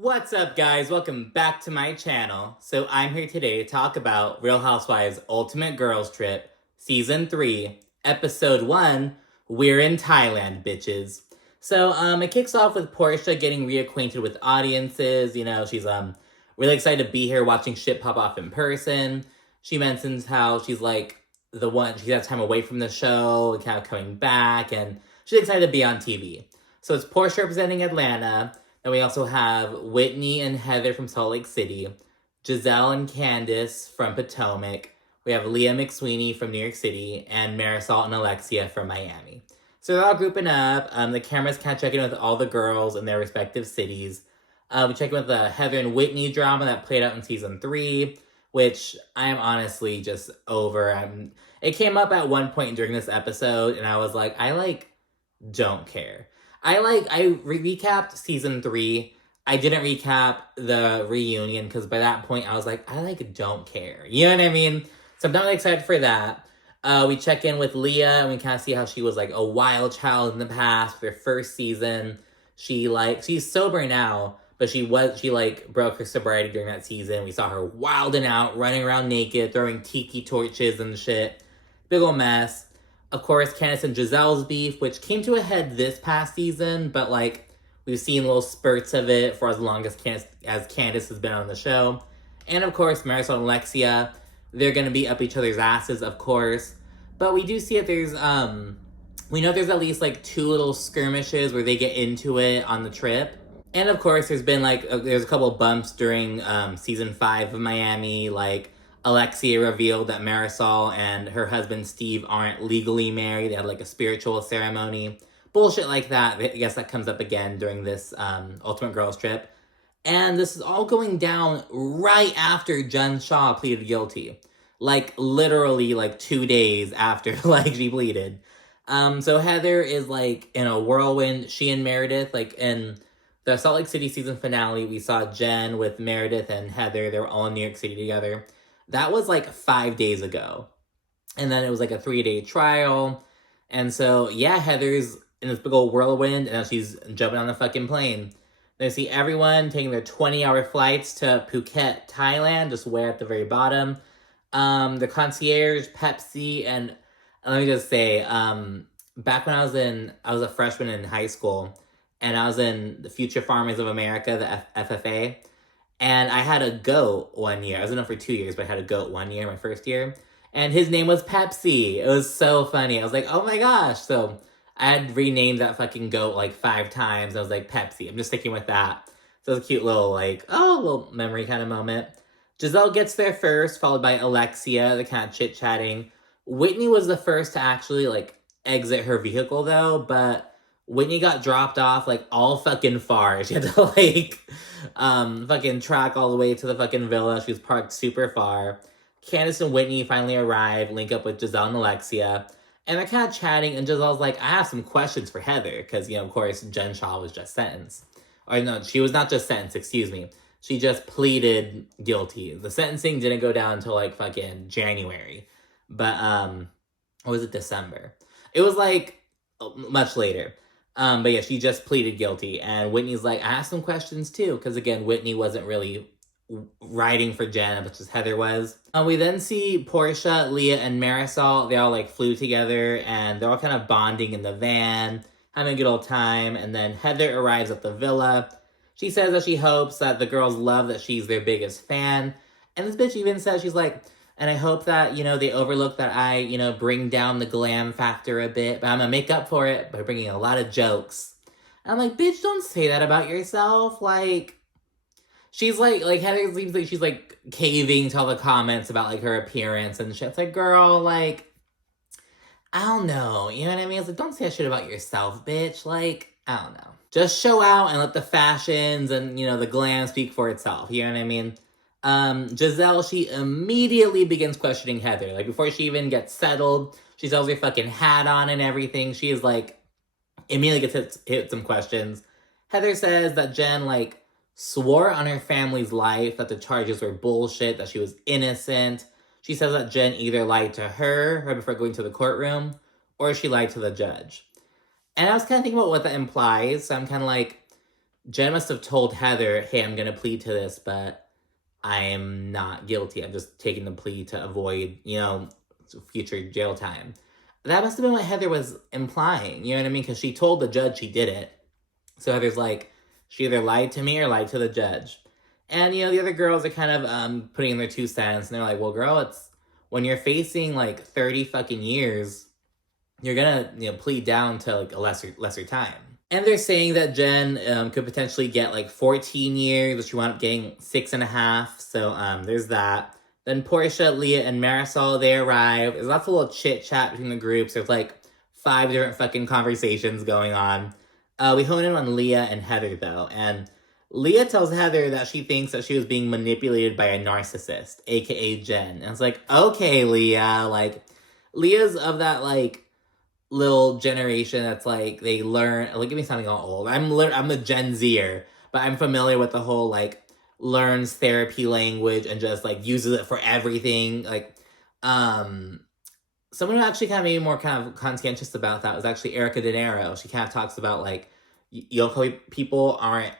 What's up, guys? Welcome back to my channel. So I'm here today to talk about Real Housewives Ultimate Girls Trip, Season 3, Episode 1, We're in Thailand, bitches. So it kicks off with Porsha getting reacquainted with audiences. You know, she's really excited to be here watching shit pop off in person. She mentions how she's like she has time away from the show and kind of coming back, and she's excited to be on TV. So it's Porsha representing Atlanta. Then we also have Whitney and Heather from Salt Lake City, Gizelle and Candiace from Potomac. We have Leah McSweeney from New York City, and Marisol and Alexia from Miami. So they're all grouping up. The cameras kind of check in with all the girls in their respective cities. We check in with the Heather and Whitney drama that played out in Season 3, which I am honestly just over. It came up at one point during this episode, and I was like, I don't care. I recapped Season 3. I didn't recap the reunion because by that point I was like, I don't care. You know what I mean? So I'm not really excited for that. We check in with Leah and we kind of see how she was like a wild child in the past with her first season. She's sober now, but she broke her sobriety during that season. We saw her wilding out, running around naked, throwing tiki torches and shit. Big ol' mess. Of course, Candiace and Gizelle's beef, which came to a head this past season, but we've seen little spurts of it for as long as Candiace has been on the show. And of course, Marisol and Alexia, they're gonna be up each other's asses, of course. But we do see that we know there's at least 2 little skirmishes where they get into it on the trip. And of course, there's been there's a couple bumps during Season 5 of Miami, Alexia revealed that Marisol and her husband Steve aren't legally married. They had a spiritual ceremony. Bullshit like that. I guess that comes up again during this Ultimate Girls Trip. And this is all going down right after Jen Shah pleaded guilty. Literally 2 days after she pleaded. So Heather is in a whirlwind. She and Meredith, in the Salt Lake City season finale, we saw Jen with Meredith and Heather. They were all in New York City together. That was 5 days ago. And then it was a 3-day trial. And so, yeah, Heather's in this big old whirlwind, and now she's jumping on the fucking plane. Then I see everyone taking their 20-hour flights to Phuket, Thailand, just way at the very bottom. The concierge, Pepsi, and let me just say, back when I was a freshman in high school, and I was in the Future Farmers of America, the FFA. And I had a goat one year. I was in it for 2 years, but I had a goat one year, my first year. And his name was Pepsi. It was so funny. I was like, oh my gosh. So I had renamed that fucking goat 5 times. I was like, Pepsi. I'm just sticking with that. So it was a cute little little memory kind of moment. Gizelle gets there first, followed by Alexia, the kind of chit-chatting. Whitney was the first to actually exit her vehicle though, but Whitney got dropped off all fucking far. She had to fucking track all the way to the fucking villa. She was parked super far. Candiace and Whitney finally arrive, link up with Gizelle and Alexia, and they're kind of chatting, and Gizelle's like, I have some questions for Heather, because, of course, Jen Shah was just sentenced. Or no, she was not just sentenced, excuse me. She just pleaded guilty. The sentencing didn't go down until fucking January. But, or was it December? It was much later. But yeah, she just pleaded guilty, and Whitney's like, I have some questions too, because again, Whitney wasn't really writing for Jen, but just Heather was. We then see Porsha, Leah, and Marisol. They all flew together, and they're all kind of bonding in the van, having a good old time, and then Heather arrives at the villa. She says that she hopes that the girls love that she's their biggest fan, and this bitch even says, she's like, and I hope that, they overlook that I, bring down the glam factor a bit, but I'm gonna make up for it by bringing a lot of jokes. And I'm like, bitch, don't say that about yourself. She's Heather seems like she's caving to all the comments about her appearance and shit. It's like, girl, I don't know. You know what I mean? It's don't say that shit about yourself, bitch. I don't know. Just show out and let the fashions and, the glam speak for itself. You know what I mean? Gizelle, she immediately begins questioning Heather. Before she even gets settled, she sells her fucking hat on and everything. She is immediately gets hit some questions. Heather says that Jen swore on her family's life that the charges were bullshit, that she was innocent. She says that Jen either lied to her right before going to the courtroom, or she lied to the judge. And I was kind of thinking about what that implies. So I'm kind of Jen must have told Heather, hey, I'm gonna plead to this, but I am not guilty. I'm just taking the plea to avoid, future jail time. That must have been what Heather was implying, you know what I mean? Because she told the judge she did it. So Heather's like, she either lied to me or lied to the judge. And, the other girls are kind of putting in their 2 cents. And they're like, well, girl, it's when you're facing, 30 fucking years, you're gonna, plead down to, a lesser time. And they're saying that Jen could potentially get, 14 years, but she wound up getting 6.5. So, there's that. Then Porsha, Leah, and Marisol, they arrive. There's lots of little chit-chat between the groups. There's, 5 different fucking conversations going on. We hone in on Leah and Heather, though. And Leah tells Heather that she thinks that she was being manipulated by a narcissist, a.k.a. Jen. And it's like, okay, Leah. Leah's of that, little generation that's, they learn... Look at me sounding all old. I'm the Gen Zer, but I'm familiar with the whole, learns therapy language and just, uses it for everything. Someone who actually kind of made me more kind of conscientious about that was actually Erica De Niro. She kind of talks about, people aren't...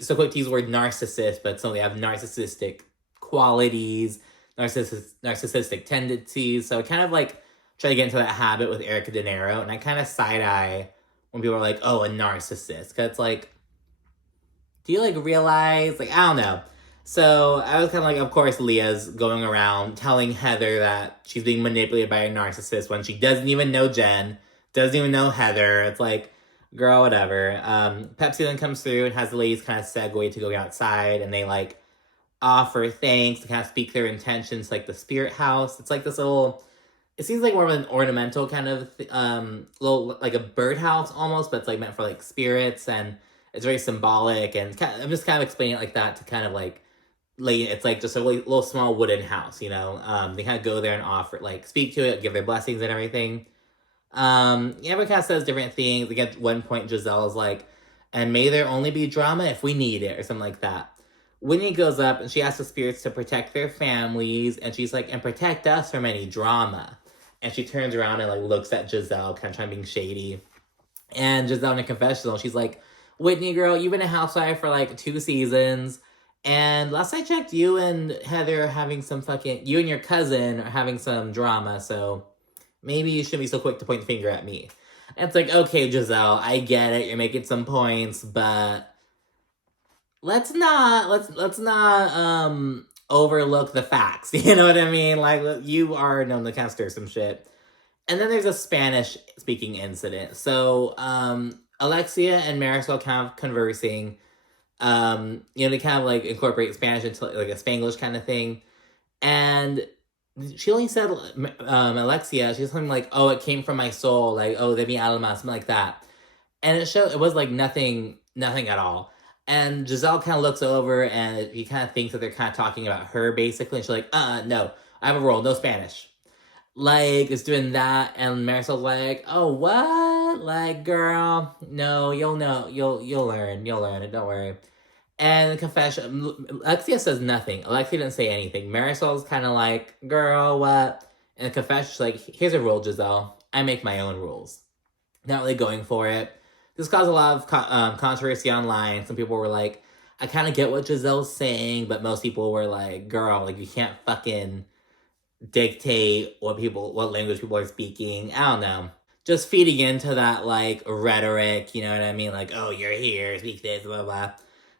So quick to use the word narcissist, but so they have narcissistic qualities, narcissistic tendencies. So I kind of, try to get into that habit with Erica De Niro, and I kind of side-eye when people are like, oh, a narcissist. Because it's do you, realize? I don't know. So I was kind of of course, Leah's going around telling Heather that she's being manipulated by a narcissist when she doesn't even know Jen, doesn't even know Heather. It's girl, whatever. Pepsi then comes through and has the ladies kind of segue to go outside, and they, offer thanks to kind of speak their intentions, the spirit house. It's this little... It seems more of an ornamental kind of little, a birdhouse almost, but it's, meant for, spirits, and it's very symbolic, and I'm just kind of explaining it like that to kind of, it's, just a little small wooden house, They kind of go there and offer, speak to it, give their blessings and everything. Everyone kind of says different things. Again, at one point, Gizelle is and may there only be drama if we need it, or something like that. Whitney goes up, and she asks the spirits to protect their families, and she's and protect us from any drama. And she turns around and, looks at Gizelle, kind of trying to be shady. And Gizelle in a confessional, she's like, Whitney, girl, you've been a housewife for, 2 seasons. And last I checked, you and Heather are having some you and your cousin are having some drama, so maybe you shouldn't be so quick to point the finger at me. And it's okay, Gizelle, I get it, you're making some points, but let's not overlook the facts, you know what I mean? You are known to kind of stir some shit. And then there's a Spanish-speaking incident. So, Alexia and Marisol kind of conversing. They kind of, incorporate Spanish into, a Spanglish kind of thing. And she only said, Alexia, she was something oh, it came from my soul, oh, de mi alma, something like that. And it was, nothing at all. And Gizelle kind of looks over, and he kind of thinks that they're kind of talking about her, basically. And she's no, I have a role, no Spanish. It's doing that, and Marisol's oh, what? Girl, no, you'll know, you'll learn it, don't worry. And the confession, Alexia says nothing. Alexia didn't say anything. Marisol's kind of girl, what? And the confession, she's here's a rule, Gizelle. I make my own rules. Not really going for it. This caused a lot of controversy online. Some people were I kind of get what Giselle's saying, but most people were girl, you can't fucking dictate what language people are speaking. I don't know. Just feeding into that, rhetoric, you know what I mean? Oh, you're here, speak this, blah, blah.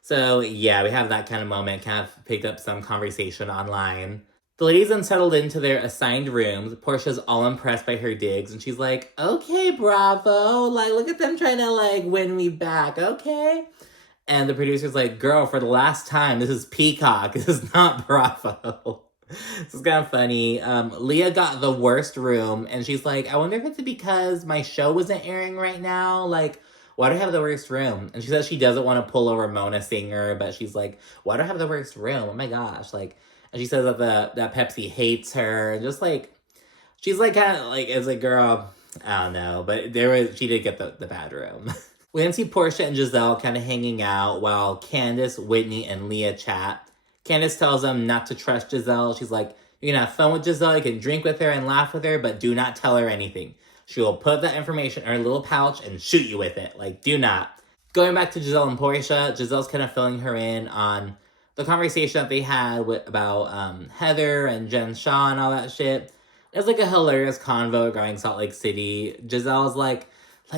So, yeah, we have that kind of moment. Kind of picked up some conversation online. The ladies then settled into their assigned rooms. Porsha's all impressed by her digs, and she's okay, bravo. Look at them trying to, win me back, okay? And the producer's girl, for the last time, this is Peacock. This is not Bravo. This is kind of funny. Leah got the worst room, and she's I wonder if it's because my show isn't airing right now. Why do I have the worst room? And she says she doesn't want to pull a Ramona singer, but she's why do I have the worst room? Oh my gosh, and she says that Pepsi hates her, and just she's kind of it's girl, I don't know, but she did get the bad room. We then see Porsha and Gizelle kind of hanging out while Candiace, Whitney, and Leah chat. Candiace tells them not to trust Gizelle. She's you can have fun with Gizelle, you can drink with her and laugh with her, but do not tell her anything. She will put that information in her little pouch and shoot you with it. Do not. Going back to Gizelle and Porsha, Giselle's kind of filling her in on the conversation that they had about Heather and Jen Shaw and all that shit. It was like a hilarious convo regarding Salt Lake City. Giselle's like,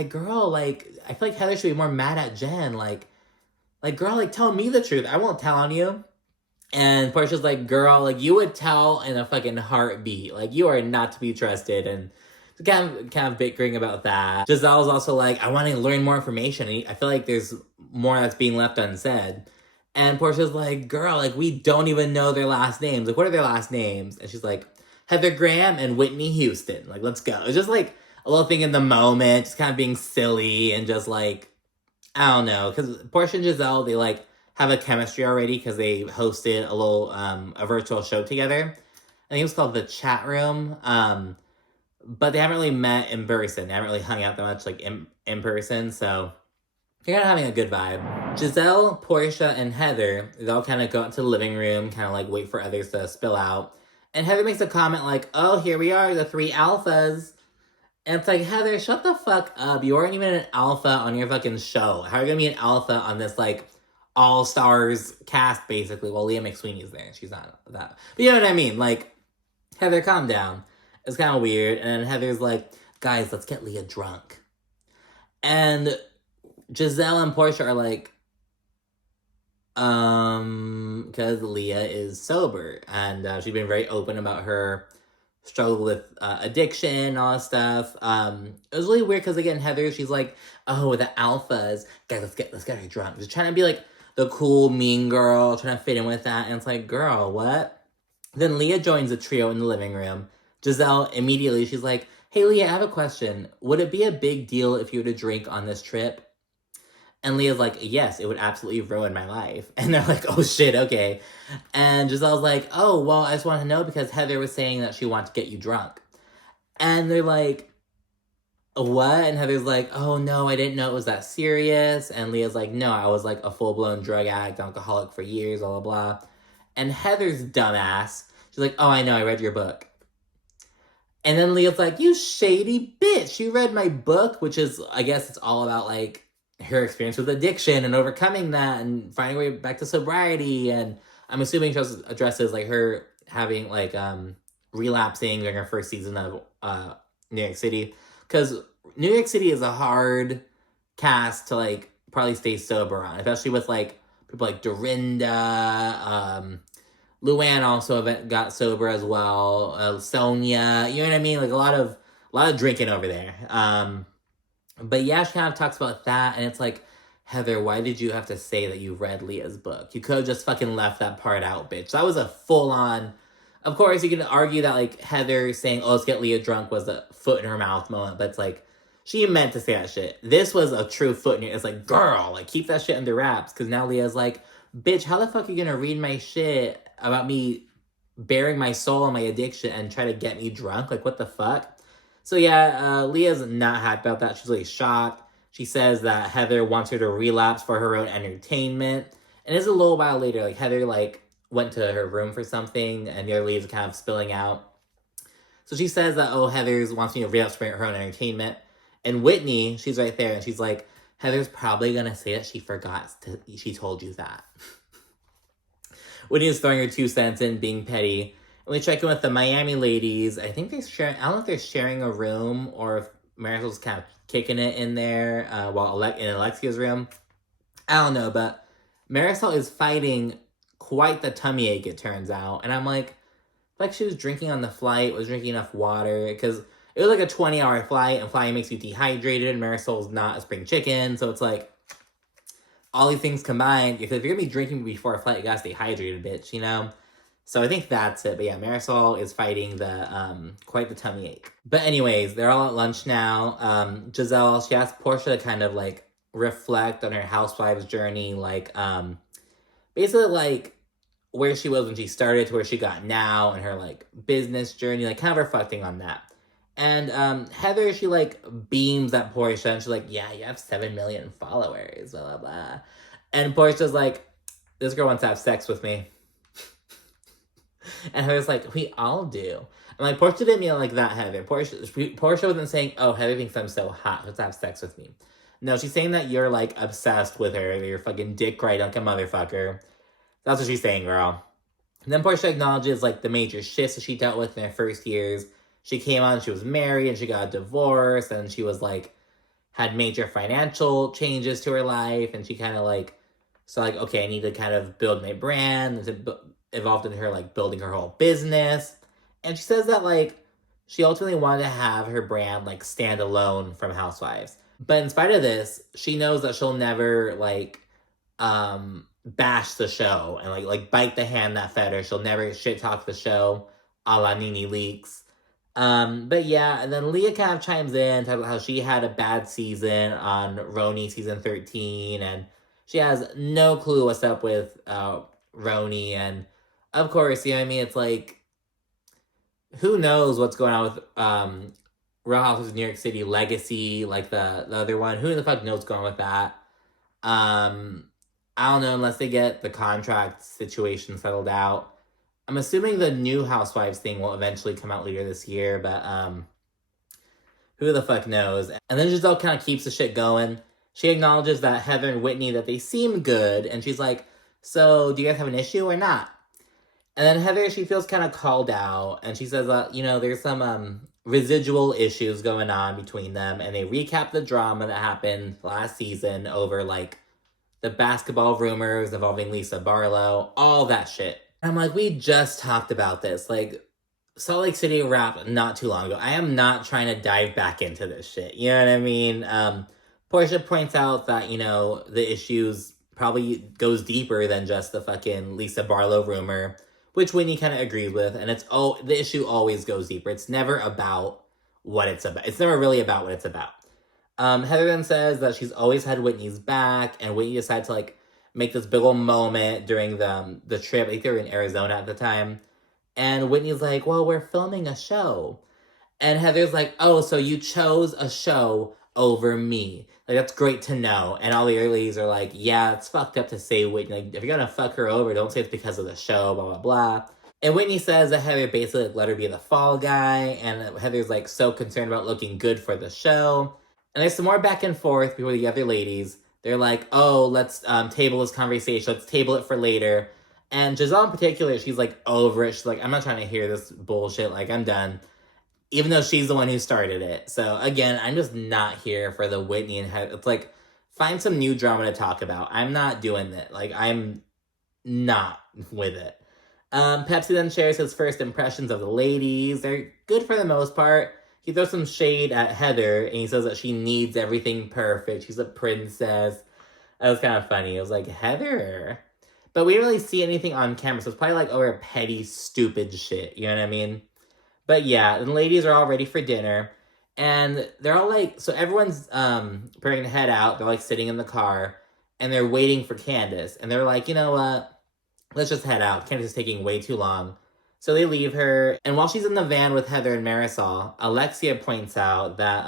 girl, like, I feel like Heather should be more mad at Jen. Like, girl, like, tell me the truth. I won't tell on you. And Porsha's like, girl, like, you would tell in a fucking heartbeat. Like, you are not to be trusted. And kind of bickering about that. Giselle's also like, I want to learn more information. I feel like there's more that's being left unsaid. And Porsha's like, girl, like, we don't even know their last names. Like, what are their last names? And she's like, Heather Graham and Whitney Houston. Like, let's go. It's just like a little thing in the moment, just kind of being silly and just like, I don't know. Because Porsha and Gizelle, they like have a chemistry already because they hosted a little, a virtual show together. I think it was called The Chat Room. But they haven't really met in person. They haven't really hung out that much, like, in person, so they're kind of having a good vibe. Gizelle, Porsha, and Heather, they all kind of go out to the living room, kind of, like, wait for others to spill out. And Heather makes a comment like, oh, here we are, the 3 alphas. And it's like, Heather, shut the fuck up. You aren't even an alpha on your fucking show. How are you gonna be an alpha on this, like, all-stars cast, basically? Well, Leah McSweeney is there. She's not that. But you know what I mean? Like, Heather, calm down. It's kind of weird. And Heather's like, guys, let's get Leah drunk. And Gizelle and Porsha are like, because Leah is sober. And she's been very open about her struggle with addiction and all that stuff. It was really weird because, again, Heather, she's like, oh, the alphas. Guys, let's get her drunk. Just trying to be like the cool, mean girl, trying to fit in with that. And it's like, girl, what? Then Leah joins the trio in the living room. Gizelle, immediately, she's like, hey, Leah, I have a question. Would it be a big deal if you were to drink on this trip? And Leah's like, yes, it would absolutely ruin my life. And they're like, oh, shit, okay. And Giselle's like, oh, well, I just want to know because Heather was saying that she wanted to get you drunk. And they're like, what? And Heather's like, oh, no, I didn't know it was that serious. And Leah's like, no, I was like a full-blown drug addict, alcoholic for years, blah, blah, blah. And Heather's dumbass, she's like, oh, I know, I read your book. And then Leah's like, you shady bitch, you read my book, which is, I guess it's all about, like, her experience with addiction and overcoming that and finding a way back to sobriety. And I'm assuming she addresses, like, her having, like, relapsing during her first season of New York City. Because New York City is a hard cast to, like, probably stay sober on, especially with, like, people like Dorinda, Luann also got sober as well. Sonia, you know what I mean? Like a lot of drinking over there. But yeah, she kind of talks about that, and it's like, Heather, why did you have to say that you read Leah's book? You could have just fucking left that part out, bitch. That was a full-on... Of course, you can argue that, like, Heather saying, oh, let's get Leah drunk was a foot in her mouth moment, but it's like, she meant to say that shit. This was a true foot in your... It's like, girl, like, keep that shit under wraps, because now Leah's like, bitch, how the fuck are you gonna read my shit about me bearing my soul and my addiction and try to get me drunk? Like, what the fuck? So yeah, Leah's not happy about that. She's really shocked. She says that Heather wants her to relapse for her own entertainment. And it's a little while later, like, Heather, like, went to her room for something, and the other leaves kind of spilling out. So she says that, oh, Heather wants me to relapse for her own entertainment. And Whitney, she's right there, and she's like, Heather's probably gonna say that she told you that. Whitney is throwing her 2 cents in, being petty. And we check in with the Miami ladies. I think they're sharing, I don't know if they're sharing a room or if Marisol's kind of kicking it in there while in Alexia's room. I don't know, but Marisol is fighting quite the tummy ache, it turns out. And I'm like she was drinking on the flight, was drinking enough water, because it was like a 20-hour flight, and flying makes you dehydrated, and Marisol's not a spring chicken, so it's like, all these things combined, if you're gonna be drinking before a flight, you gotta stay hydrated, bitch, you know? So I think that's it. But yeah, Marisol is fighting the quite the tummy ache. But anyways, they're all at lunch now. Gizelle, she asked Porsha to kind of like reflect on her Housewives journey, like basically like where she was when she started to where she got now, and her like business journey, like kind of reflecting on that. And Heather, she like beams at Porsha, and she's like, yeah, you have 7 million followers, blah, blah, blah. And Porsha's like, this girl wants to have sex with me. And Heather's like, we all do. And like, Porsha didn't mean like that, Heather. Porsha wasn't saying, oh, Heather thinks I'm so hot, let's have sex with me. No, she's saying that you're, like, obsessed with her. You're fucking dick right like a motherfucker. That's what she's saying, girl. And then Porsha acknowledges, like, the major shifts that she dealt with in her first years. She came on, she was married, and she got a divorce, and she was, like, had major financial changes to her life, and she kind of, like, so, like, okay, I need to kind of build my brand, and evolved into her, like, building her whole business. And she says that, like, she ultimately wanted to have her brand, like, stand alone from Housewives. But in spite of this, she knows that she'll never, like, bash the show and, like bite the hand that fed her. She'll never shit-talk the show a la Nene Leakes. But yeah, and then Leah kind of chimes in, talking about how she had a bad season on RHONY season 13, and she has no clue what's up with RHONY, and of course, you know what I mean, it's like, who knows what's going on with Real Housewives of New York City Legacy, like the other one. Who the fuck knows what's going on with that? I don't know, unless they get the contract situation settled out. I'm assuming the new Housewives thing will eventually come out later this year, but who the fuck knows? And then Gizelle kind of keeps the shit going. She acknowledges that Heather and Whitney, that they seem good, and she's like, so do you guys have an issue or not? And then Heather, she feels kind of called out, and she says, you know, there's some residual issues going on between them, and they recap the drama that happened last season over, like, the basketball rumors involving Lisa Barlow, all that shit. And I'm like, we just talked about this. Like, Salt Lake City wrapped not too long ago. I am not trying to dive back into this shit. You know what I mean? Porsha points out that, you know, the issues probably goes deeper than just the fucking Lisa Barlow rumor, which Whitney kind of agrees with. And the issue always goes deeper. It's never about what it's about. It's never really about what it's about. Heather then says that she's always had Whitney's back, and Whitney decided to, like, make this big old moment during the trip. I think they were in Arizona at the time. And Whitney's like, well, we're filming a show. And Heather's like, oh, so you chose a show over me. Like, that's great to know. And all the other ladies are like, yeah, it's fucked up to say Whitney. Like, if you're gonna fuck her over, don't say it's because of the show, blah, blah, blah. And Whitney says that Heather basically, like, let her be the fall guy. And Heather's, like, so concerned about looking good for the show. And there's some more back and forth before the other ladies. They're like, oh, let's table this conversation. Let's table it for later. And Gizelle in particular, she's, like, over it. She's like, I'm not trying to hear this bullshit. Like, I'm done. Even though she's the one who started it. So, again, I'm just not here for the Whitney and Heather. It's like, find some new drama to talk about. I'm not doing it. Like, I'm not with it. Pepsi then shares his first impressions of the ladies. They're good for the most part. He throws some shade at Heather, and he says that she needs everything perfect. She's a princess. That was kind of funny. It was like, Heather. But we didn't really see anything on camera, so it's probably like over petty, stupid shit. You know what I mean? But yeah, the ladies are all ready for dinner. And they're all like, so everyone's preparing to head out. They're like sitting in the car, and they're waiting for Candiace. And they're like, you know what? Let's just head out. Candiace is taking way too long. So they leave her, and while she's in the van with Heather and Marisol, Alexia points out that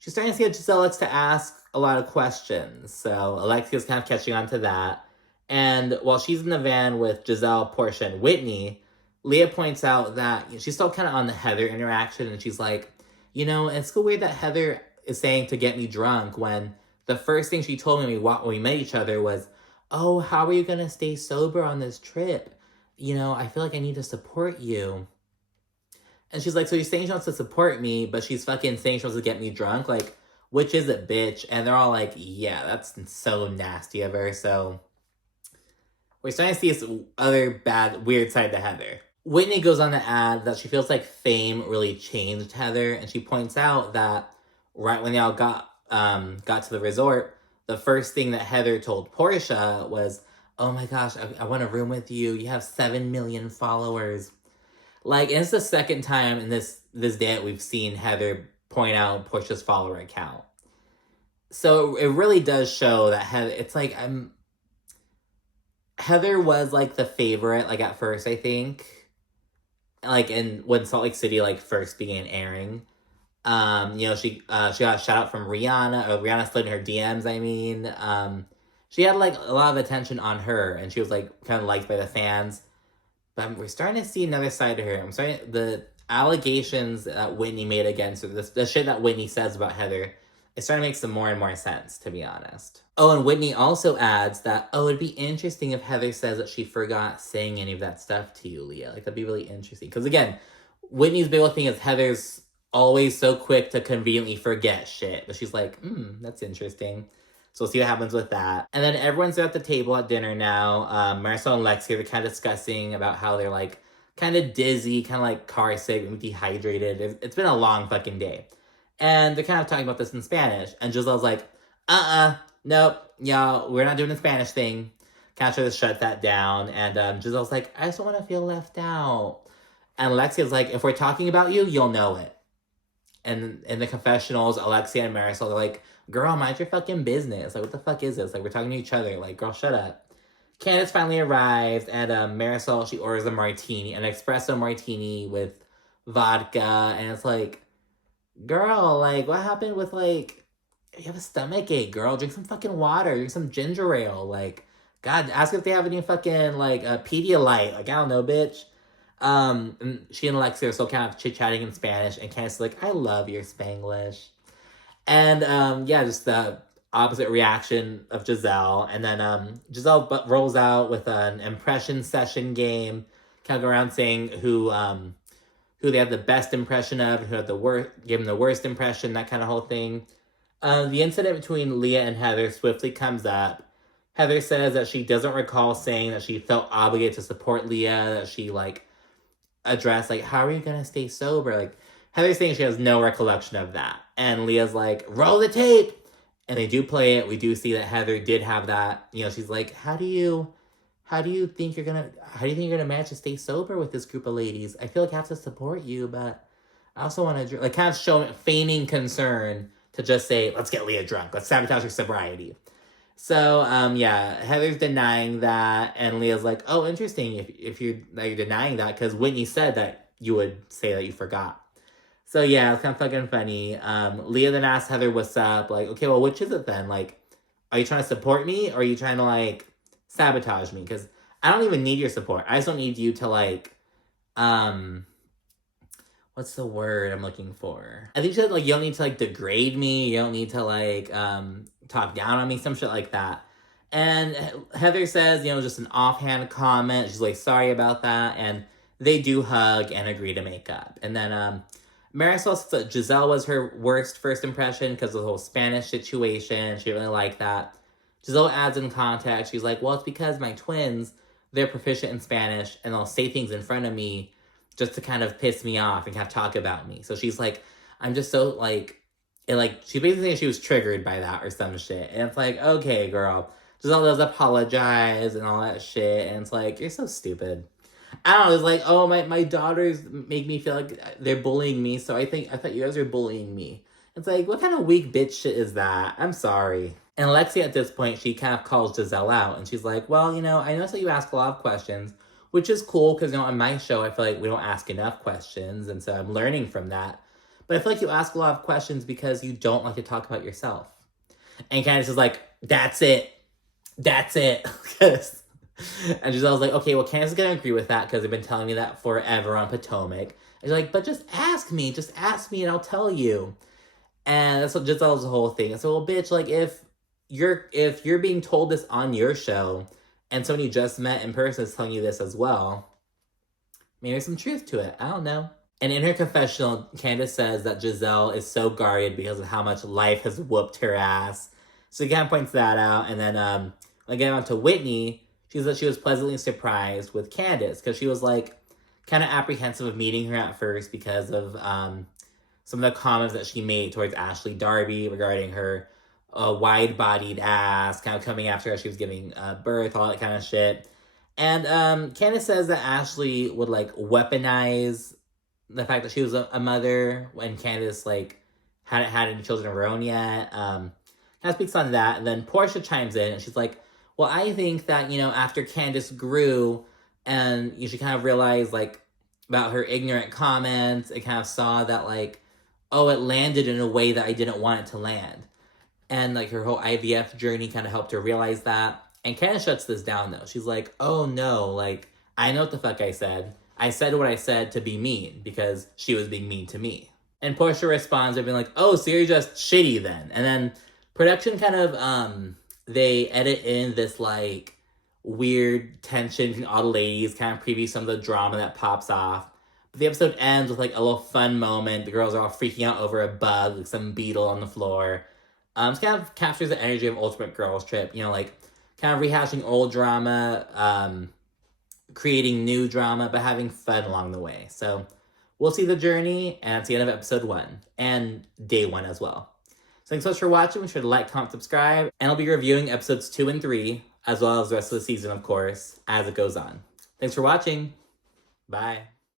she's starting to see that Gizelle likes to ask a lot of questions. So Alexia's kind of catching on to that. And while she's in the van with Gizelle, Porsha, and Whitney, Leah points out that she's still kind of on the Heather interaction, and she's like, you know, it's so weird that Heather is saying to get me drunk when the first thing she told me when we met each other was, oh, how are you going to stay sober on this trip? You know, I feel like I need to support you. And she's like, so you're saying she wants to support me, but she's fucking saying she wants to get me drunk? Like, which is it, bitch? And they're all like, yeah, that's so nasty of her. So we're starting to see this other bad, weird side to Heather. Whitney goes on to add that she feels like fame really changed Heather. And she points out that right when they all got to the resort, the first thing that Heather told Porsha was, oh my gosh, I want a room with you. You have 7 million followers. Like, and it's the second time in this day that we've seen Heather point out Porsha's follower count. So it really does show that Heather, it's like, Heather was, like, the favorite, like, at first, I think. Like, when Salt Lake City, like, first began airing. You know, she got a shout out from Rihanna, or Rihanna slid in her DMs, I mean. She had, like, a lot of attention on her, and she was, like, kind of liked by the fans. But we're starting to see another side to her. The allegations that Whitney made against her, the shit that Whitney says about Heather, it's starting to make some more and more sense, to be honest. Oh, and Whitney also adds that, oh, it'd be interesting if Heather says that she forgot saying any of that stuff to you, Leah. Like, that'd be really interesting. Because again, Whitney's big thing is Heather's always so quick to conveniently forget shit. But she's like, that's interesting. So we'll see what happens with that. And then everyone's at the table at dinner now. Marisol and Alexia are kind of discussing about how they're like kind of dizzy, kind of like car sick, and dehydrated. It's been a long fucking day. And they're kind of talking about this in Spanish. And Giselle's like, nope, y'all, we're not doing the Spanish thing. Kind of try to shut that down. And Giselle's like, I just don't want to feel left out. And Alexia's like, if we're talking about you, you'll know it. And in the confessionals, Alexia and Marisol are like, girl, mind your fucking business. Like, what the fuck is this? Like, we're talking to each other. Like, girl, shut up. Candiace finally arrives, and Marisol, she orders a martini, an espresso martini with vodka, and it's like, girl, like, what happened with, like, you have a stomach ache, girl. Drink some fucking water. Drink some ginger ale. Like, God, ask if they have any fucking, like, Pedialyte. Like, I don't know, bitch. And she and Alexia are still kind of chit-chatting in Spanish, and Candiace is like, I love your Spanglish. And, yeah, just the opposite reaction of Giselle. And then, Giselle rolls out with an impression session game, kind of go around saying who they have the best impression of, who had the worst, gave them the worst impression, that kind of whole thing. The incident between Leah and Heather swiftly comes up. Heather says that she doesn't recall saying that she felt obligated to support Leah, that she, like, addressed, like, how are you gonna stay sober? Like, Heather's saying she has no recollection of that. And Leah's like, roll the tape! And they do play it. We do see that Heather did have that. You know, she's like, how do you think you're gonna manage to stay sober with this group of ladies? I feel like I have to support you, but I also want to, like, kind of feigning concern to just say, let's get Leah drunk. Let's sabotage her sobriety. So, yeah, Heather's denying that, and Leah's like, oh, interesting, if you're denying that, because Whitney said that you would say that you forgot. So, yeah, it's kind of fucking funny. Leah then asks Heather what's up, like, okay, well, which is it then? Like, are you trying to support me, or are you trying to, like, sabotage me? Because I don't even need your support. I just don't need you to, like, what's the word I'm looking for? I think she said, like, you don't need to, like, degrade me. You don't need to, like, talk down on me. Some shit like that. And Heather says, you know, just an offhand comment. She's like, sorry about that. And they do hug and agree to make up. And then Marisol says that Giselle was her worst first impression because of the whole Spanish situation. She didn't really like that. Giselle adds in context. She's like, well, it's because my twins, they're proficient in Spanish. And they'll say things in front of me just to kind of piss me off and kind of talk about me. So she's like, I'm just so, like, she basically thinks she was triggered by that or some shit. And it's like, okay, girl. Giselle does apologize and all that shit. And it's like, you're so stupid. I don't know. It's like, oh, my daughters make me feel like they're bullying me. So I thought you guys were bullying me. It's like, what kind of weak bitch shit is that? I'm sorry. And Alexia, at this point, she kind of calls Giselle out. And she's like, well, you know, I noticed that you ask a lot of questions, which is cool because, you know, on my show, I feel like we don't ask enough questions. And so I'm learning from that. But I feel like you ask a lot of questions because you don't like to talk about yourself. And Candiace is like, that's it. That's it. And Giselle's like, okay, well, Candiace is going to agree with that because they've been telling me that forever on Potomac. And she's like, but just ask me and I'll tell you. And that's what Giselle's whole thing. So, well, bitch, like, if you're being told this on your show and someone you just met in person is telling you this as well, maybe there's some truth to it. I don't know. And in her confessional, Candiace says that Giselle is so guarded because of how much life has whooped her ass. So he kind of points that out. And then, getting on to Whitney, she said she was pleasantly surprised with Candiace because she was, like, kind of apprehensive of meeting her at first because of some of the comments that she made towards Ashley Darby regarding her wide-bodied ass, kind of coming after her as she was giving birth, all that kind of shit. And Candiace says that Ashley would, like, weaponize the fact that she was a mother when Candiace, like, hadn't had any children of her own yet. Kind of speaks on that. And then Porsha chimes in and she's like, well, I think that, you know, after Candiace grew and she kind of realized, like, about her ignorant comments, it kind of saw that, like, oh, it landed in a way that I didn't want it to land. And, like, her whole IVF journey kind of helped her realize that. And Candiace shuts this down, though. She's like, oh, no, like, I know what the fuck I said. I said what I said to be mean because she was being mean to me. And Porsha responds by being like, oh, so you're just shitty then. And then production kind of, they edit in this, like, weird tension between all the ladies, kind of preview some of the drama that pops off. But the episode ends with, like, a little fun moment. The girls are all freaking out over a bug, like some beetle on the floor. It kind of captures the energy of Ultimate Girls Trip, you know, like, kind of rehashing old drama, creating new drama, but having fun along the way. So we'll see the journey, and it's the end of episode 1, and day 1 as well. So thanks so much for watching. Be sure to like, comment, subscribe, and I'll be reviewing episodes 2 and 3, as well as the rest of the season, of course, as it goes on. Thanks for watching. Bye.